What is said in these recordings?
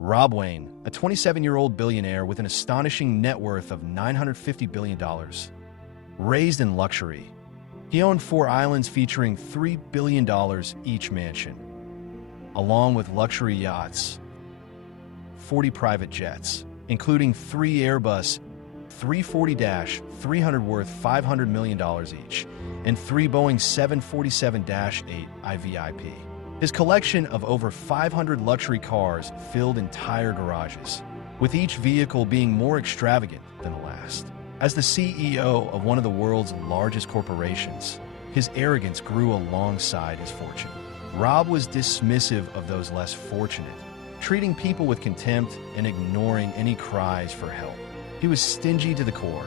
Rob Wayne, a 27-year-old billionaire with an astonishing net worth of $950 billion. Raised in luxury, he owned 4 islands featuring $3 billion each mansion, along with luxury yachts, 40 private jets, including 3 Airbus 340-300 worth $500 million each, and 3 Boeing 747-8 IVIP. His collection of over 500 luxury cars filled entire garages, with each vehicle being more extravagant than the last. As the CEO of one of the world's largest corporations, his arrogance grew alongside his fortune. Rob was dismissive of those less fortunate, treating people with contempt and ignoring any cries for help. He was stingy to the core.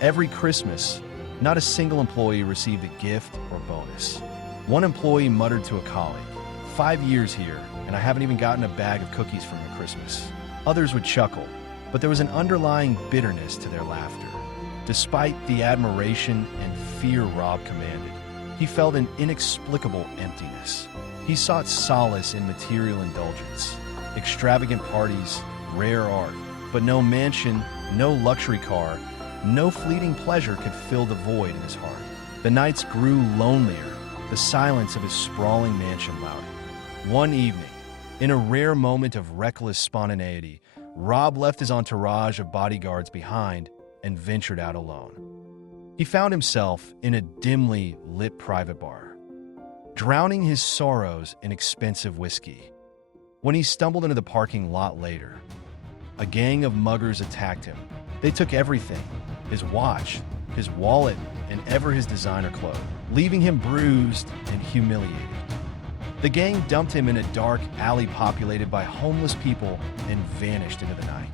Every Christmas, not a single employee received a gift or bonus. One employee muttered to a colleague, "5 years here, and I haven't even gotten a bag of cookies from your Christmas." Others would chuckle, but there was an underlying bitterness to their laughter. Despite the admiration and fear Rob commanded, he felt an inexplicable emptiness. He sought solace in material indulgence, extravagant parties, rare art, but no mansion, no luxury car, no fleeting pleasure could fill the void in his heart. The nights grew lonelier, the silence of his sprawling mansion louder. One evening, in a rare moment of reckless spontaneity, Rob left his entourage of bodyguards behind and ventured out alone. He found himself in a dimly lit private bar, drowning his sorrows in expensive whiskey. When he stumbled into the parking lot later, a gang of muggers attacked him. They took everything, his watch, his wallet, and ever his designer clothes, leaving him bruised and humiliated. The gang dumped him in a dark alley populated by homeless people and vanished into the night.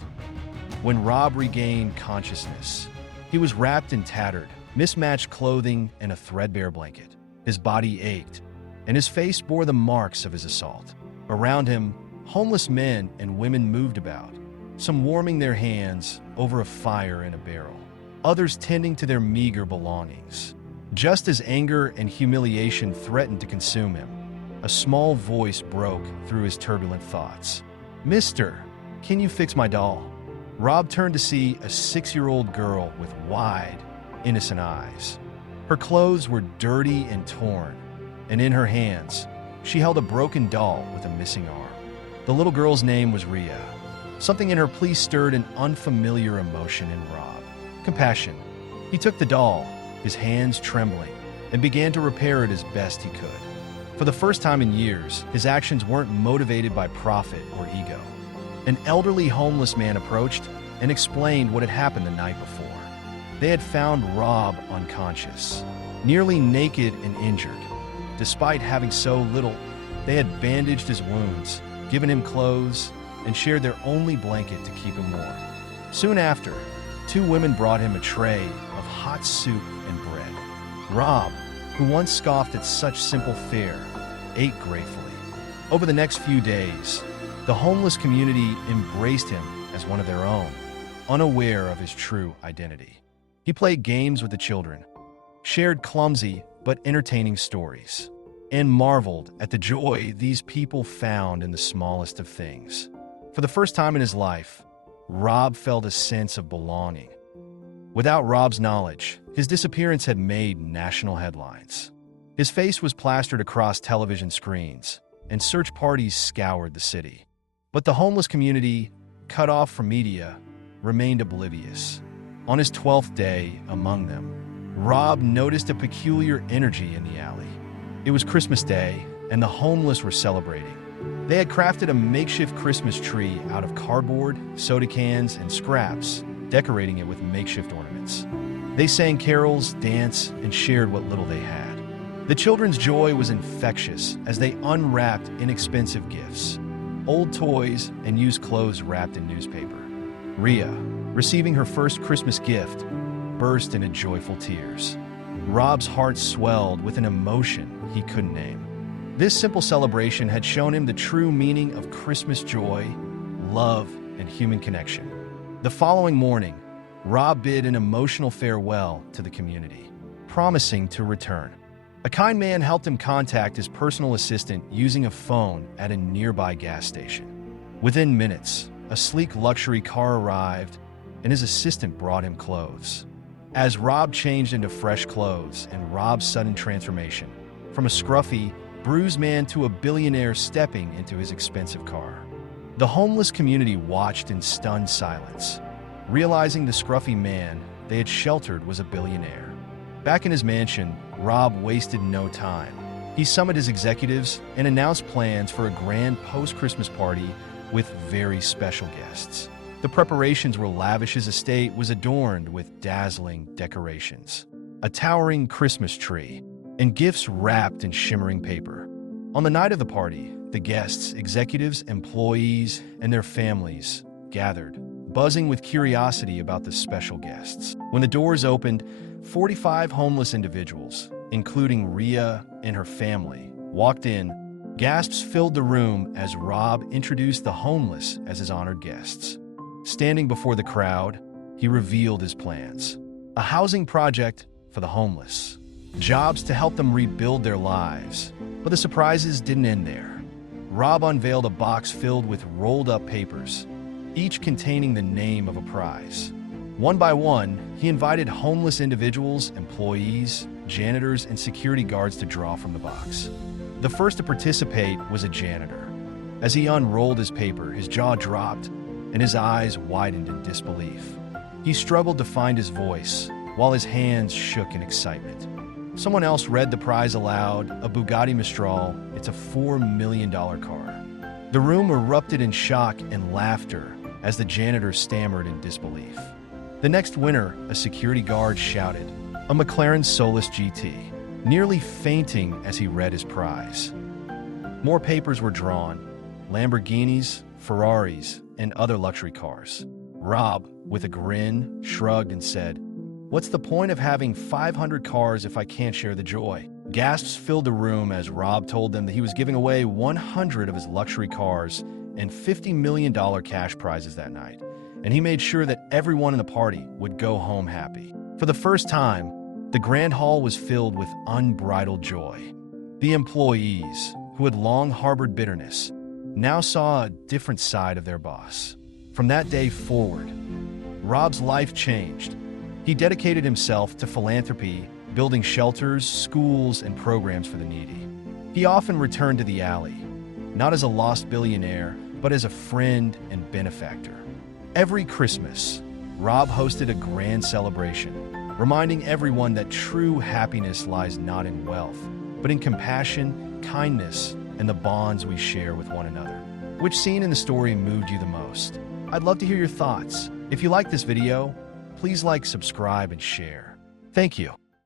When Rob regained consciousness, he was wrapped in tattered, mismatched clothing and a threadbare blanket. His body ached, and his face bore the marks of his assault. Around him, homeless men and women moved about, some warming their hands over a fire in a barrel, others tending to their meager belongings. Just as anger and humiliation threatened to consume him, a small voice broke through his turbulent thoughts. "Mister, can you fix my doll?" Rob turned to see a 6-year-old girl with wide, innocent eyes. Her clothes were dirty and torn, and in her hands, she held a broken doll with a missing arm. The little girl's name was Rhea. Something in her plea stirred an unfamiliar emotion in Rob. Compassion. He took the doll, his hands trembling, and began to repair it as best he could. For the first time in years, his actions weren't motivated by profit or ego. An elderly homeless man approached and explained what had happened the night before. They had found Rob unconscious, nearly naked and injured. Despite having so little, they had bandaged his wounds, given him clothes, and shared their only blanket to keep him warm. Soon after, 2 women brought him a tray of hot soup and bread. Rob, who once scoffed at such simple fare, ate gratefully. Over the next few days, the homeless community embraced him as one of their own, unaware of his true identity. He played games with the children, shared clumsy but entertaining stories, and marveled at the joy these people found in the smallest of things. For the first time in his life, Rob felt a sense of belonging. Without Rob's knowledge, his disappearance had made national headlines. His face was plastered across television screens, and search parties scoured the city. But the homeless community, cut off from media, remained oblivious. On his 12th day among them, Rob noticed a peculiar energy in the alley. It was Christmas Day, and the homeless were celebrating. They had crafted a makeshift Christmas tree out of cardboard, soda cans, and scraps, decorating it with makeshift ornaments. They sang carols, danced, and shared what little they had. The children's joy was infectious as they unwrapped inexpensive gifts, old toys, and used clothes wrapped in newspaper. Rhea, receiving her first Christmas gift, burst into joyful tears. Rob's heart swelled with an emotion he couldn't name. This simple celebration had shown him the true meaning of Christmas joy, love, and human connection. The following morning, Rob bid an emotional farewell to the community, promising to return. A kind man helped him contact his personal assistant using a phone at a nearby gas station. Within minutes, a sleek luxury car arrived, and his assistant brought him clothes. As Rob changed into fresh clothes and Rob's sudden transformation, from a scruffy, bruised man to a billionaire stepping into his expensive car. The homeless community watched in stunned silence, realizing the scruffy man they had sheltered was a billionaire. Back in his mansion, Rob wasted no time. He summoned his executives and announced plans for a grand post-Christmas party with very special guests. The preparations were lavish. His estate was adorned with dazzling decorations, a towering Christmas tree, and gifts wrapped in shimmering paper. On the night of the party, the guests, executives, employees, and their families gathered, buzzing with curiosity about the special guests. When the doors opened, 45 homeless individuals, including Rhea and her family, walked in. Gasps filled the room as Rob introduced the homeless as his honored guests. Standing before the crowd, he revealed his plans. A housing project for the homeless. Jobs to help them rebuild their lives. But the surprises didn't end there. Rob unveiled a box filled with rolled-up papers, each containing the name of a prize. One by one, he invited homeless individuals, employees, janitors, and security guards to draw from the box. The first to participate was a janitor. As he unrolled his paper, his jaw dropped and his eyes widened in disbelief. He struggled to find his voice while his hands shook in excitement. Someone else read the prize aloud, a Bugatti Mistral. It's a $4 million car. The room erupted in shock and laughter as the janitor stammered in disbelief. The next winner, a security guard shouted, a McLaren Solus GT, nearly fainting as he read his prize. More papers were drawn, Lamborghinis, Ferraris, and other luxury cars. Rob, with a grin, shrugged and said, "What's the point of having 500 cars if I can't share the joy?" Gasps filled the room as Rob told them that he was giving away 100 of his luxury cars and $50 million cash prizes that night, and he made sure that everyone in the party would go home happy. For the first time, the grand hall was filled with unbridled joy. The employees, who had long harbored bitterness, now saw a different side of their boss. From that day forward, Rob's life changed. He dedicated himself to philanthropy, building shelters, schools, and programs for the needy. He often returned to the alley, not as a lost billionaire, but as a friend and benefactor. Every Christmas, Rob hosted a grand celebration, reminding everyone that true happiness lies not in wealth, but in compassion, kindness, and the bonds we share with one another. Which scene in the story moved you the most? I'd love to hear your thoughts. If you like this video, please like, subscribe, and share. Thank you.